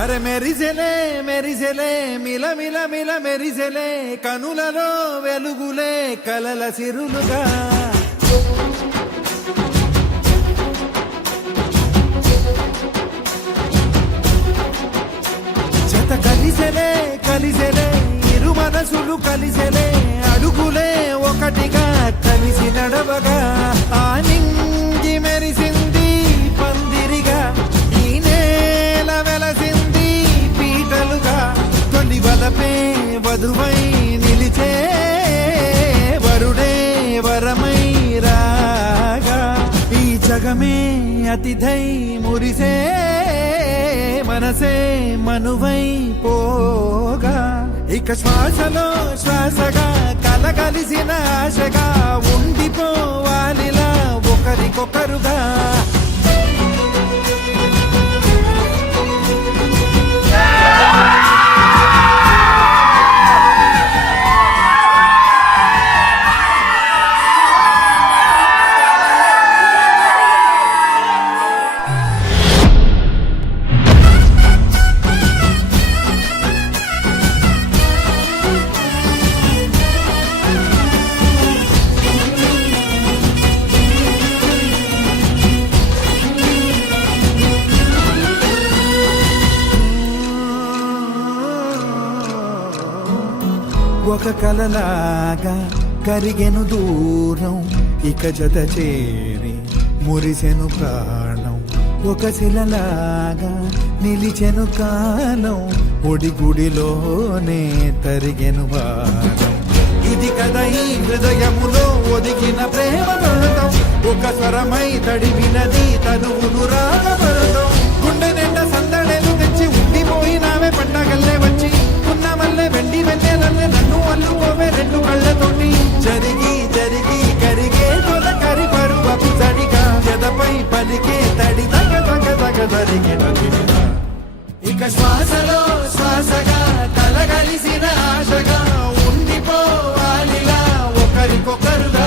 అరే మెరిసెలే మెరిసెలే మిల మిల మిల మెరిసెలే కనులలో వెలుగులే కలల సిరులుగా జత కలిసెలే కలిసెలే ఇరు మనసులు కలిసెలే అడుగులే ఒకటిగా కలిసి నడవగా ఆ నింగి మెరిసింది పందిరిగా ఈ నేల వెలసింది పీటలుగా తొలి వలపే వధువై నిలిచే వరుడే వరమై రాగా ఈ జగమే అతిథై మురిసే మనసే మనువై పోగా ఇక శ్వాసలో శ్వాసగా కలగలిసిన ఆశగా ఉండిపోవాలిలా ఒకరికొకరుగా ఒక కలలాగా కరిగెను దూరం ఇక జత చేరి మురిసెను ప్రాణం ఒక శిలలాగా నిలిచెను కాలం ఒడిగుడిలోనే తరిగెను వారం ఇది కదా ఈ హృదయములో ఒదిగిన ప్రేమ పడతాం ఒక స్వరమై తడివినది తనువును రాగపడతాం గుండె నిండా సందడేలు తెచ్చి ఉండిపోయినావే పండగల్లే వచ్చి ఉన్న మల్లె వెండి వెన్నెలల్లే నన్ను అల్లుకోవే రెండు కళ్ళతోటి జరిగి జరిగి కరిగే తొల కరి పరువపు తడిగా జదపై పలికే తడి తగ తగ తగ జరిగిన ఇక శ్వాసలో శ్వాసగా కలగలిసిన ఆశగా ఉండిపోవాలిలా ఒకరికొకరుగా